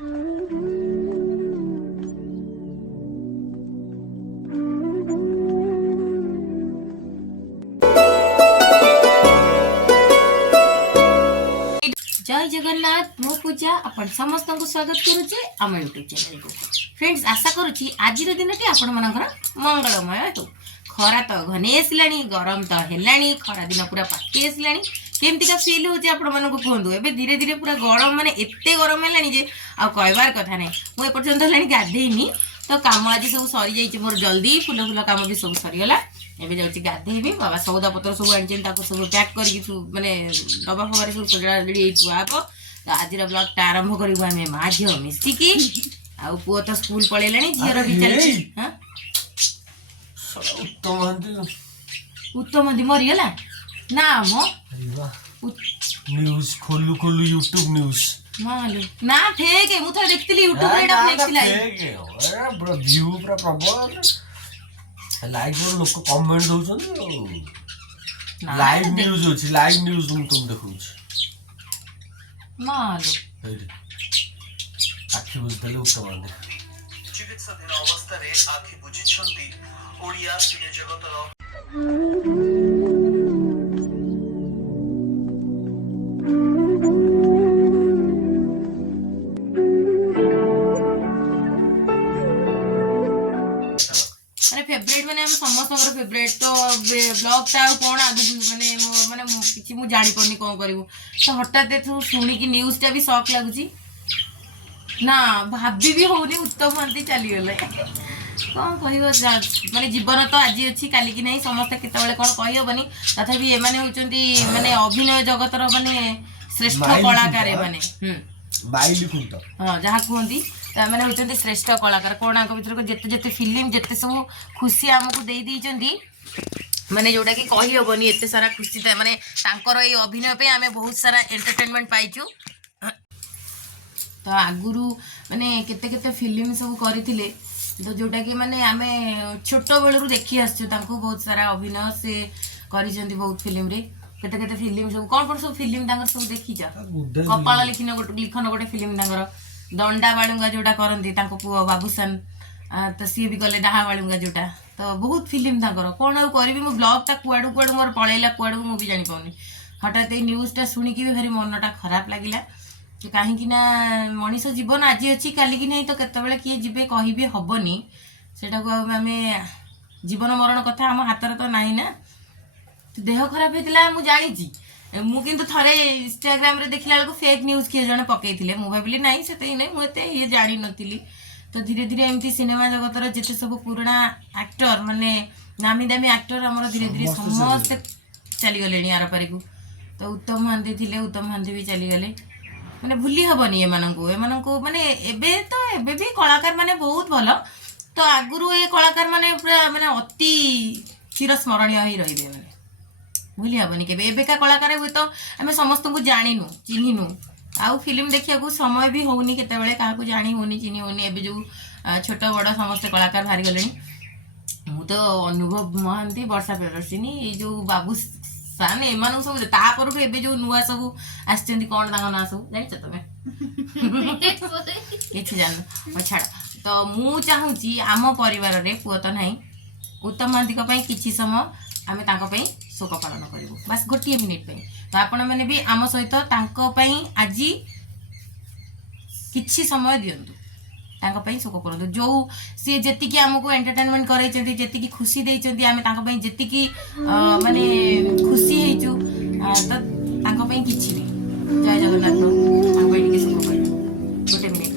जय जगन्नाथ मो पूजा आपण समस्त को स्वागत करुचे आम यूट्यूब चैनल को। फ्रेंड्स आशा करुच्ची आज दिन टी आपण मनकर मंगलमय हो। खरा तो घने आसला गरम तो है खरा दिन पूरा पाटी आसला केमती का फिल हो कहतु ए धीरे धीरे पूरा गरम माने एते गरम है आ कहबार कथा नहीं मुझे एपर्तंत है गाधेनी तो काम आज सब सरी जाइए मोर जल्दी फुल फुल काम भी सब सरीगला एवं जाऊँगी गाधेबी बाबा सौदा पत्र सब आनी सब पैक कर माने डबा फबार सब सजा रेडी थुआब तो आज ब्लॉग टा आरंभ करूँ आम माँ झील मिसिकी आ पुओ तो स्कूल पलैला झीर भी चलती उत्तम मंदी मरीगला ना मो न्यूज़ खोलू खोलू यूट्यूब न्यूज़ मालू ना फेक है मु थोड़ा देखतिली यूट्यूब रे डा देखतिला फेक है अरे पूरा व्यू पूरा प्रबल लाइक और लोग को कमेंट दोछन लाइव न्यूज़ होछि लाइव न्यूज़ तुम देखु मालू आखि बुझले उत्तम मंदी चिकित्साधीन अवस्था रे आखि बुझिछंती ओडिया सिने जगतर फेवरेट माने हम समस्त फेवरेट तो ब्लॉग टा कौन आगु माने माने किछि मु जानि पड़नी कोन करिवु तो हठात तू सुनी कि न्यूज़ टा भी शॉक लागुची ना भाभी भी होनी उत्तम मंदी चली गले कौन कहबो माने जीवन तो आज अछि काली की नहीं समस्त केतबेले कोन कहि होबनी तथापि ए माने होचंती माने अभिनय जगतर माने श्रेष्ठ कलाकार माने बाइली खुंत हां जहा कहंती मैंने होती श्रेष्ठ कलाकार कौन भर जिते जिते फिल्म जिते सब खुशी आमको दे दी माने जोटा कि कही हेनी एत सारा खुशी था माने ये अभिनय पे आम बहुत सारा एंटरटेनमेंट पाइचु तो आगुरु माने केते केते फिल्म सब करथिले तो जोटा कि माने आम छोट बेलू देखी आसचु बहुत सारा अभिनय से करिसेंती बहुत फिल्म रे केते केते फिल्म सब कौन सब फिल्म सब देखी कपाल लिखन गोटे फिल्म दंडा बालुंगा जोटा करती पुओ बाबूसान तो सी भी कले डाहा बालुंगा जोटा तो बहुत फिल्म कौन आउ करी मो ब्लॉग टा कुआड़ू कुआड़ू मोर पलैला कुआड़ू मुझे जानी पाऊनी हठात ये न्यूज़ टा शुणिकी भी भारी मनटा खराब लगिला कि कहीं मनीष जीवन आज अच्छी काली की नहीं तो केतबेले किए जीवे कहि भी हबनी सेटा को आम जीवन मरण कथा आम हाथ तो नहीं ना देह खराब होता मुझे जानी मुझे थे इंस्टाग्राम रे देखला बेलू फेक न्यूज़ किए जड़े पकईले मुझे भाविली नाई से नहीं मुझे ये जानी नी तो धीरे धीरे एमती सिनेमा जगतर जिते सब पुराणा एक्टर माने नामी दामी एक्टर आम धीरे धीरे समस्ते चलीगले आर पारी को तो उत्तम महांती थे उत्तम महांती भी चलीगले माने भूली हेनी एमानंको माने एबे तो एबे भी कलाकार माने बहुत भल तो आगुरु ये कलाकार माने पूरा माने अति चिरस्मरणीय ही रही माने भूली हेनी के एबेका कलाकार हुए तो आम समस्त को जानू चिन्हनु आउ फिल्म देखा समय भी होनी केतबेले क्या जानी होनी चिन्ह होनी एबे जो छोट बड़ समस्त कलाकार बाहरी गले मु तो अनुभव महांती वर्षा प्रियदर्शिनी ये जो बाबू सान एम सब तापर एबे जो नुआ सब आसचंती कौन तांको ना सब जानिଛ तमे किछि जान छाड़ तो मु चाहूची आम परिवार रे पुओ तो नहीं उत्तम महांती को पई किछि समय आमे तांको पई शोक पालन करूँ बस गोटे मिनिट पे तो आपण मैंने भी आम सहित आज किछि समय दिंतु शोक करूँ जो सी जी आमको एंटरटेनमेंट कर खुशी देती आम जी माने खुशी होचु तो किछि नहीं जय जगन्नाथ शोक कर गोटे मिनिट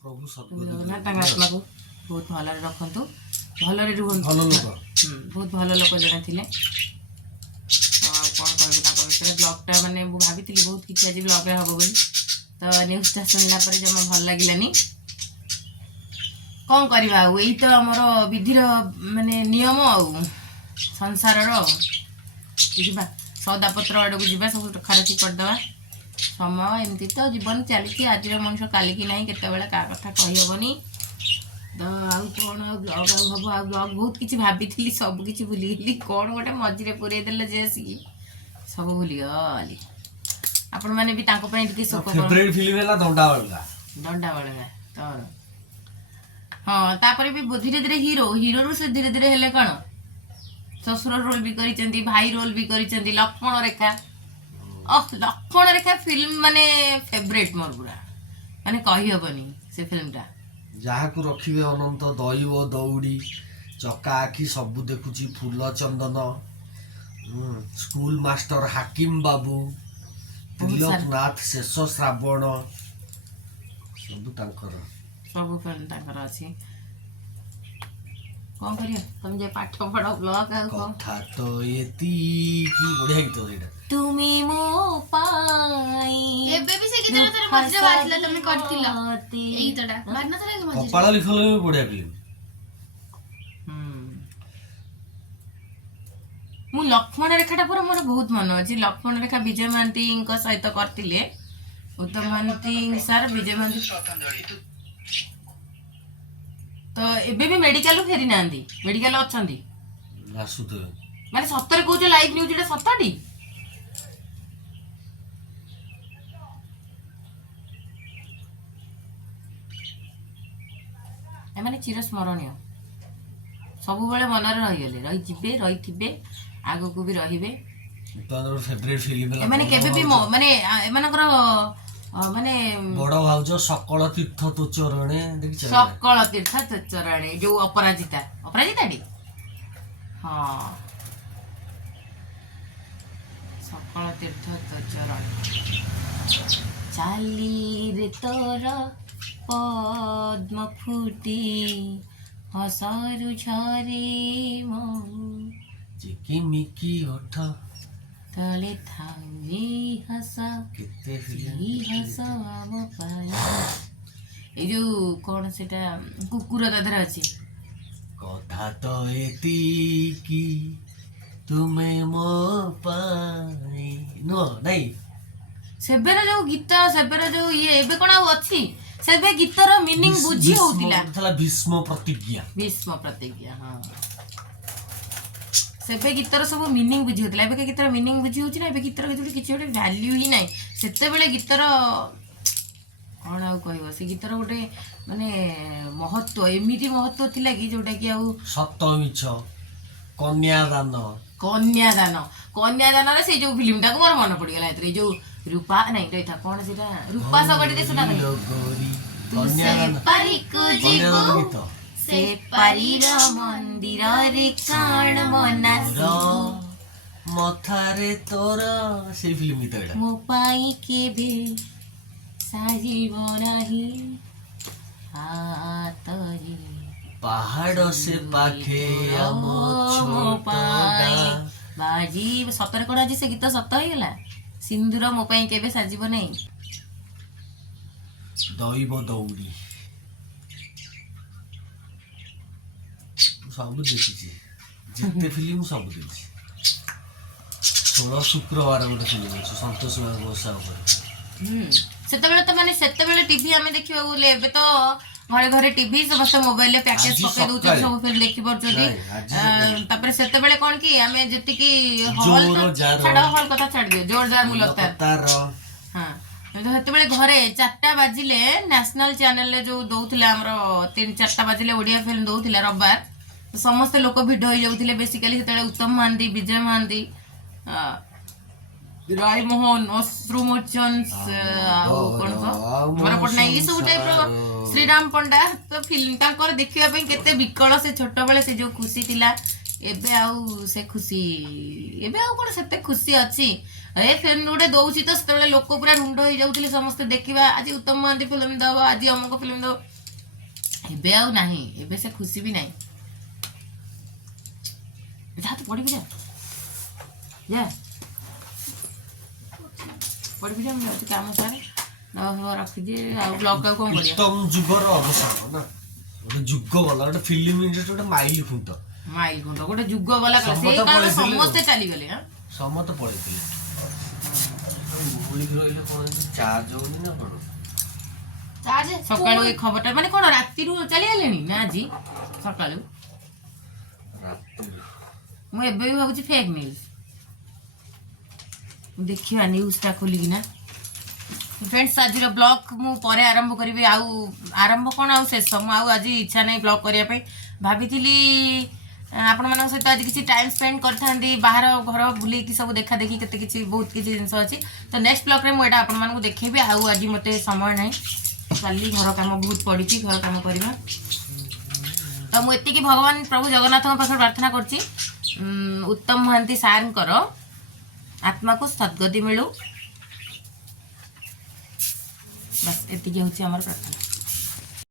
प्रभु आत्मा को बहुत भल रखु भल बहुत भल लोक जड़े थे कौन कह विषय ब्लॉगटा माने भाभी बहुत किसी आज ब्लॉग हम बोली तो न्यूज़टा शुणला जमा भल लगे कौन करवा यही तो आमर विधिर माने नियम आ संसार जा सौदापत्र आड़ को जा सब रखारखी करदे ସମୟ ଏମିତି ତ ଜୀବନ ଚାଲିଛି, ଆଜିର ମଣିଷ କାଲିକି ନାହିଁ, କେତେବେଳେ କାହା କଥା କହିହେବନି। ତ ଆଉ କ'ଣ ଆଉ ବ୍ଲଗ୍ ଆଉ ହବ, ଆଉ ବ୍ଲଗ୍ ବହୁତ କିଛି ଭାବିଥିଲି, ସବୁ କିଛି ଭୁଲିଗଲି। କ'ଣ ଗୋଟେ ମଝିରେ ପୁରେଇ ଦେଲେ ଯେ ଆସିକି ସବୁ ଭୁଲିଗଲି। ଆପଣମାନେ ବି ତାଙ୍କ ପାଇଁ ଟିକେ ଶୋକ ଫେଭରେଟ୍ ଫିଲ୍ମ ହେଲା ଦଣ୍ଡାବାଳୁଙ୍ଗା। ଦଣ୍ଡାବାଳୁଙ୍ଗା ତୋର। ହଁ, ତାପରେ ବି ଧୀରେ ଧୀରେ ହିରୋରୁ ସେ ଧୀରେ ଧୀରେ ହେଲେ କ'ଣ ଶ୍ୱଶୁର ରୋଲ୍ ବି କରିଛନ୍ତି, ଭାଇ ରୋଲ୍ ବି କରିଛନ୍ତି। ଲକ୍ଷ୍ମଣ ରେଖା, ଲକ୍ଷ୍ମଣ ରେଖା ଫିଲ୍ମ ମାନେ ଫେଭରେଟ୍ ମୋର ପୁରା, ମାନେ କହିହବନି ସେ ଫିଲ୍ମଟା। ଯାହାକୁ ରଖିବେ ଅନନ୍ତ, ଦଇବ ଦୌଡ଼ି, ଚକା ଆଖି, ସବୁ ଦେଖୁଛି, ଫୁଲ ଚନ୍ଦନ, ସ୍କୁଲ ମାଷ୍ଟର, ହାକିମ ବାବୁ, ତ୍ରିଲୋକନାଥ, ଶେଷ ଶ୍ରାବଣ, ସବୁ ତାଙ୍କର। ସବୁ ଫିଲ୍ମ ତାଙ୍କର ଅଛି। କ'ଣ କରିବା, ତମେ ଯେ ପାଠ ପଢ ବ୍ଲଗ୍ ଆଉ କ'ଣ। କଥା ତ ଏତିକି, ବଢିଆ ଗୀତ ଏଇଟା। ତୁମେ ମୋ ପାଇଁ ଏବେ ବି ସେ ଗୀତଟା ଥରେ ମଝିରେ ବାଜିଲା, ତମେ କରିଥିଲ ଏଇ ଗୀତଟା ବାଜିନଥିଲା କି ମଝିରେ? କପାଳ ଲିଖନ ବି ବଢିଆ ଫିଲ୍ମ। ମୁଁ ଲକ୍ଷ୍ମଣ ରେଖାଟା ପୁରା ମୋର ବହୁତ ମନେ ଅଛି। ଲକ୍ଷ୍ମଣ ରେଖା ବିଜୟ ମହାନ୍ତିଙ୍କ ସହିତ କରିଥିଲେ, ଉତ୍ତମ ମହାନ୍ତି ସାର୍, ବିଜୟ ମହାନ୍ତି। ତ ଏବେ ବି ମେଡିକାଲରୁ ଫେରି ନାହାନ୍ତି, ମେଡିକାଲ ଅଛନ୍ତି। ଆସୁଥିବେ ମାନେ ସତରେ କହୁଛ, ଲାଇଭ୍ ନ୍ୟୁଜ୍ ଏଟା ସତଟି? ଏମାନେ ଚିରସ୍ମରଣୀୟ, ସବୁବେଳେ ମନରେ ରହିଗଲେ, ରହିଥିବେ, ଆଗକୁ ବି ରହିବେ। ଫେଭରେଟ୍ ଫିଲ୍ମ ହେଲା ଏମାନେ କେବେ ବି ମାନେ ଏମାନଙ୍କର ମାନେ ବଡ ଭାଉଜ ସକଳ ତୀର୍ଥ ତୋ ଚରଣେ, ଦେଖିଛ? ସକଳ ତୀର୍ଥ ତୋ ଚରଣେ, ଯୋଉ ଅପରାଜିତାଟି। ହଁ, ସକଳ ତୀର୍ଥ ତୋ ଚରଣେ। ଚାଲିରେ ତୋର ପଦ୍ମ ଫୁଟି, ହସରୁ ଝରେ ମହୁ, ଚିକିମିକି ଓଠ ତଳେ ଥାଉ ହସ, କେତେ ହସ ଆମ ପାଇଁ। ଏଇ ଯୋଉ କ'ଣ ସେଟା କୁକୁର ତା ଦେହରେ ଅଛି। କଥା ତ ଏତିକି, ତୁମେ ମୋ ପାଇଁ, ନୁହଁ ନାଇଁ? ସେବେର ଯୋଉ ଗୀତ, ସେବେର ଯୋଉ ଇଏ, ଏବେ କ'ଣ ଆଉ ଅଛି? ସେବେ ଗୀତର ମିନିଂ ବୁଝି ହଉଥିଲା। ଭୀଷ୍ମ ପ୍ରତିଜ୍ଞା। ହଁ, ସେବେ ଗୀତର ସବୁ ମିନିଂ ବୁଝି ହଉଥିଲା। ଏବେ ଗୀତର ମିନିଂ ବୁଝି ହଉଛି ନା? ଏବେ ଗୀତର କିଛି ଗୋଟେ ଭ୍ୟାଲ୍ୟୁ ହିଁ ନାହିଁ। ସେତେବେଳେ ଗୀତର କ'ଣ ଆଉ କହିବ, ସେ ଗୀତର ଗୋଟେ ମାନେ ମହତ୍ଵ, ଏମିତି ମହତ୍ଵ ଥିଲା କି ଯୋଉଟା କି ଆଉ ସତ ମିଛ, କନ୍ୟାଦାନରେ ସେଇ ଯୋଉ ଫିଲ୍ମଟାକୁ ମୋର ମନେ ପଡିଗଲା। ଏଥିରେ ଯୋଉ ରୂପା ନାଇଁ ରହିଥା, କ'ଣ ସେଟା ରୂପା ସଗଡ଼ିରେ ସୁନା ଗୀତ। ସେ ପାରିର ମନ୍ଦିରରେ କାଣ ମନାସି, ମଥାରେ ତୋର, ସେଇ ଫିଲ୍ମ ଗୀତ ଏଇଟା। ମୋ ପାଇଁ କେବେ ସାଜିବ ନାହିଁ ହାତରେ, ପାହାଡ଼ ସେ ପାଖେ ଆମ ଛୋଟ ଗାଁ। ବାଜି ସତରେ କ'ଣ ଆଜି ସେ ଗୀତ ସତ ହେଇଗଲା? ସିନ୍ଦୁର ମୋ ପାଇଁ କେବେ ସାଜିବ ନାହିଁ। ଦଇବ ଦୌଡ଼ି, ସବୁ ଦେଖିଛି, ଯେତେ ଫିଲ୍ମ ସବୁ ଦେଖିଛି। 16 ଶୁକ୍ରବାର ଗୋଟେ ଫିଲ୍ମ ଅଛି, ସନ୍ତୋଷ ବାବୁଙ୍କ ଓଷା ଉପରେ। ସେତେବେଳେ ତ ମାନେ ସେତେବେଳେ ଟିଭି ଆମେ ଦେଖିବାକୁ ଗଲେ, ଏବେ ତ ଘରେ ଘରେ ଟିଭି, ସମସ୍ତେ ମୋବାଇଲରେ ପ୍ୟାକେଜ ପକେଇ ଦଉଛନ୍ତି, ସବୁ ଫିଲ୍ମ ଦେଖି ପାରୁଛନ୍ତି। ତାପରେ ସେତେବେଳେ କ'ଣ କି, ଆମେ ଯେତିକି ହଲ୍ କଥା ଛାଡି ଦିଅ, ଜୋର ଜାର୍ ମୁଲକ୍ତାର। ହଁ, ସେତେବେଳେ ଘରେ 4ଟା ବାଜିଲେ ନ୍ୟାସନାଲ ଚ୍ୟାନେଲରେ ଯୋଉ ଦଉଥିଲା, ଆମର 3-4ଟା ବାଜିଲେ ଓଡିଆ ଫିଲ୍ମ ଦଉଥିଲା ରବିବାର, ସମସ୍ତେ ଲୋକ ଭିଡ ହେଇଯାଉଥିଲେ। ବେସିକାଲି ସେତେବେଳେ ଉତ୍ତମ ମହାନ୍ତି, ବିଜୟ ମହାନ୍ତି, ରାୟ ମୋହନ, ଅଶ୍ରୁମୋଚନ, ଆଉ କ'ଣ ଅମର ପଟ୍ଟନାୟକ, ଏ ସବୁ ଟାଇପର, ଶ୍ରୀରାମ ପଣ୍ଡା। ତ ଫିଲ୍ମ ତାଙ୍କର ଦେଖିବା ପାଇଁ କେତେ ବିକଳ ସେ ଛୋଟବେଳେ, ସେ ଯୋଉ ଖୁସି ଥିଲା। ଏବେ ଆଉ ସେ ଖୁସି, ଏବେ ଆଉ କ'ଣ ସେତେ ଖୁସି ଅଛି? ଏ ଫିଲ୍ମ ଗୋଟେ ଦଉଛି ତ ସେତେବେଳେ ଲୋକ ପୁରା ରୁଣ୍ଡ ହେଇଯାଉଥିଲେ ସମସ୍ତେ ଦେଖିବା, ଆଜି ଉତ୍ତମ ମହାନ୍ତି ଫିଲ୍ମ ଦବ, ଆଜି ଅମୁକ ଫିଲ୍ମ ଦବ। ଏବେ ଆଉ ନାହିଁ, ଏବେ ସେ ଖୁସି ବି ନାହିଁ। ଯାହା ତ ପଢିବି, ଯା ପଢିବି, ମୁଁ ଯାଉଛି କାମ ସାରେ, ରଖିଛି। ଆଉ ବ୍ଲଗ୍ ଆଉ କ'ଣ କରିବା? ଉତ୍ତମ ଯୁଗର ଅବସାନ ନା, ଗୋଟେ ଯୁଗ ଗଲା, ଗୋଟେ ଫିଲ୍ମ ଇଣ୍ଡଷ୍ଟ୍ରି ଗୋଟେ ମାଇଲ ଖୁଣ୍ଟ, ଗୋଟେ ଯୁଗ ଗଲା। ସେଇ କାରଣ ସମସ୍ତେ ଚାଲିଗଲେ, ସମସ୍ତେ ପଳେଇଥିଲେ। ମୁହୁଳିକି ରହିଲେ କଣ ଚାର୍ଜ ହଉନି ନା କଣ? ସକାଳୁ ଏ ଖବରଟା ମାନେ କଣ ରାତିରୁ ଚାଲିଗଲେଣି ନା ଆଜି ସକାଳୁ? ରାତିରେ ମୁଁ ଏବେ ବି ଭାବୁଛି ଫେକ୍ ନ୍ୟୁଜ୍। ଦେଖିବା ନ୍ୟୁଜ୍ଟା ଖୋଲିକିନା। ଫ୍ରେଣ୍ଡସ୍ ଆଜିର ବ୍ଲଗ୍ ମୁଁ ପରେ ଆରମ୍ଭ କରିବି। ଆଉ ଆରମ୍ଭ କ'ଣ ଆଉ ଶେଷ, ମୁଁ ଆଉ ଆଜି ଇଚ୍ଛା ନାହିଁ ବ୍ଲଗ୍ କରିବା ପାଇଁ। ଭାବିଥିଲି ଆପଣମାନଙ୍କ ସହିତ ଆଜି କିଛି ଟାଇମ୍ ସ୍ପେଣ୍ଡ କରିଥାନ୍ତି, ବାହାର ଘର ବୁଲିକି ସବୁ ଦେଖା ଦେଖି କେତେ କିଛି ବହୁତ କିଛି ଜିନିଷ ଅଛି। ତ ନେକ୍ସଟ ବ୍ଲଗ୍ରେ ମୁଁ ଏଇଟା ଆପଣମାନଙ୍କୁ ଦେଖେଇବି। ଆଉ ଆଜି ମୋତେ ସମୟ ନାହିଁ, କାଲି ଘର କାମ ବହୁତ ପଡ଼ିଛି, ଘର କାମ କରିବା। ତ ମୁଁ ଏତିକି ଭଗବାନ ପ୍ରଭୁ ଜଗନ୍ନାଥଙ୍କ ପାଖରେ ପ୍ରାର୍ଥନା କରୁଛି ଉତ୍ତମ ମହାନ୍ତି ସାର୍ଙ୍କର ଆତ୍ମାକୁ ସଦ୍ଗତି ମିଳୁ। ବାସ୍ ଏତିକି ହେଉଛି ଆମର ପ୍ରାର୍ଥନା।